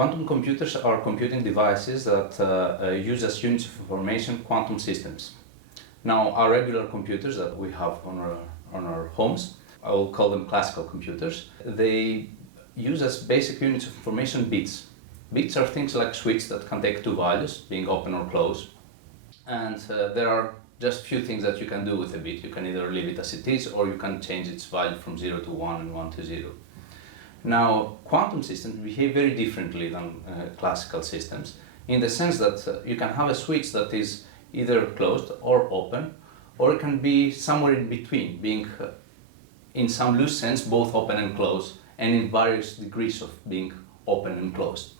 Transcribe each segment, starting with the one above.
Quantum computers are computing devices that use as units of information quantum systems. Now, our regular computers that we have on our homes, I will call them classical computers, they use as basic units of information bits. Bits are things like switches that can take two values, being open or closed. And there are just few things that you can do with a bit. You can either leave it as it is, or you can change its value from 0 to 1 and 1 to 0. Now, quantum systems behave very differently than classical systems, in the sense that you can have a switch that is either closed or open, or it can be somewhere in between, being in some loose sense both open and closed, and in various degrees of being open and closed.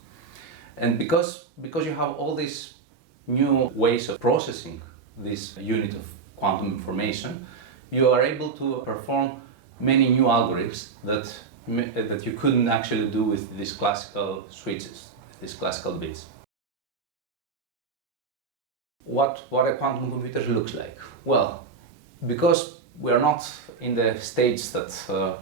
And because you have all these new ways of processing this unit of quantum information, you are able to perform many new algorithms that you couldn't actually do with these classical switches, these classical bits. What a quantum computer looks like? Well, because we are not in the stage that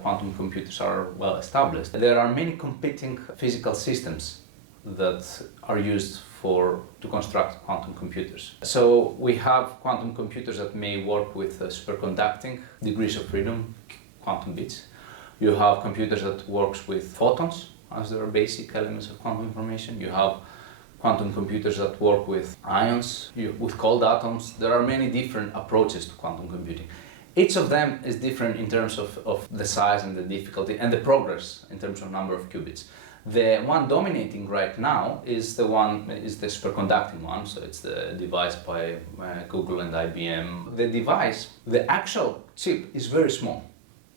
quantum computers are well established, there are many competing physical systems that are used to construct quantum computers. So we have quantum computers that may work with superconducting degrees of freedom, quantum bits. You have computers that works with photons as their basic elements of quantum information. You have quantum computers that work with ions, with cold atoms. There are many different approaches to quantum computing. Each of them is different in terms of the size and the difficulty and the progress in terms of number of qubits. The one dominating right now is the superconducting one, so it's the device by Google and IBM. The device, the actual chip, is very small.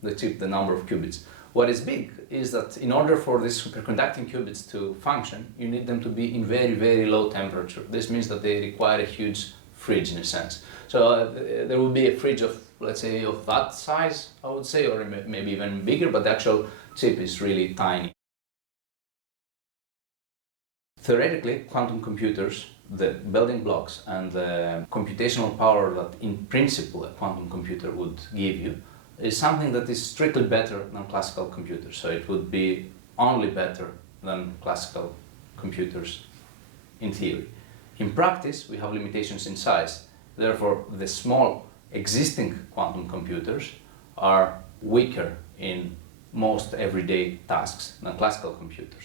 The number of qubits. What is big is that in order for these superconducting qubits to function, you need them to be in very, very low temperature. This means that they require a huge fridge in a sense. So there will be a fridge of, let's say, of that size, I would say, or maybe even bigger, but the actual chip is really tiny. Theoretically, quantum computers, the building blocks and the computational power that in principle a quantum computer would give you is something that is strictly better than classical computers. So it would be only better than classical computers in theory. In practice, we have limitations in size. Therefore, the small existing quantum computers are weaker in most everyday tasks than classical computers.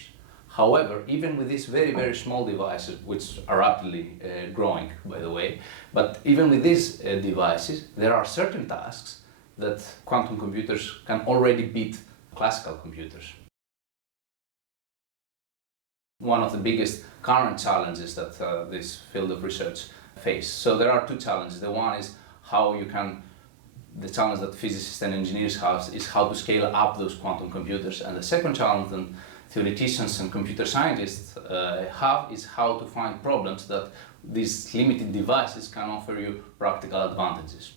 However, even with these very, very small devices, which are rapidly growing, by the way, but even with these devices, there are certain tasks that quantum computers can already beat classical computers. One of the biggest current challenges that this field of research faces. So there are two challenges. The one is the challenge that physicists and engineers have is how to scale up those quantum computers. And the second challenge that theoreticians and computer scientists have is how to find problems that these limited devices can offer you practical advantages.